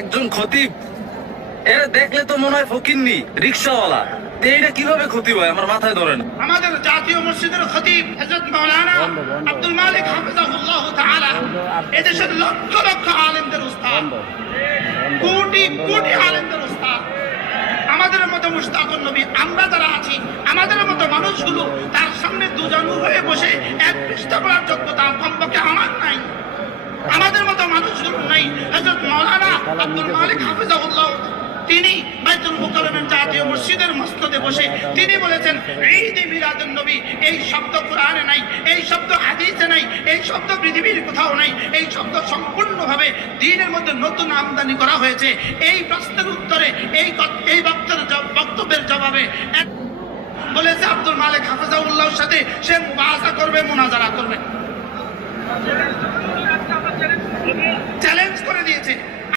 একজন খতিব, এরা দেখলে তো মনে হয় ফকিন্নি রিক্সাওয়ালা। এইটা কিভাবে খতিব হয় আমার মাথায় ধরে না। আমাদের জাতীয় মসজিদের খতিব হযরত মাওলানা আব্দুল মালিক হাফিজাহুল্লাহ তাআলা এদেশের লক্ষ লক্ষ আলেমদের উস্তাদ, কোটি কোটি আলেমদের উস্তাদ। আমাদের মতো মুশতাকুন নবী আমরা যারা আছি, আমাদের মতো মানুষগুলো তার সামনে দুজন হয়ে বসে এক পৃষ্ঠা পড়ার যোগ্যতা কমপক্ষে আমার নাই, আমাদের মতো মানুষগুলো নাই। হযরত মাওলানা আব্দুল মালিক হাফিজাহুল্লাহ তিনি বাইতুল মুকাররমের জাতীয় মসজিদের মসনদে বসে তিনি বলেছেন, ঈদ মিলাদুন নবী এই শব্দ কোরআনে নাই, এই শব্দ হাদিসে নাই, এই শব্দ পৃথিবীর কোথাও নাই, এই শব্দ সম্পূর্ণভাবে দ্বীনের মধ্যে নতুন আমদানি করা হয়েছে। এই প্রশ্নের উত্তরে এই বক্তব্যের জবাবে বলেছে আব্দুল মালিক হাফিজাহুল্লাহর সাথে সে মুবাহাসা করবে, মুনাজারা করবে, চ্যালেঞ্জ করে দিয়েছে।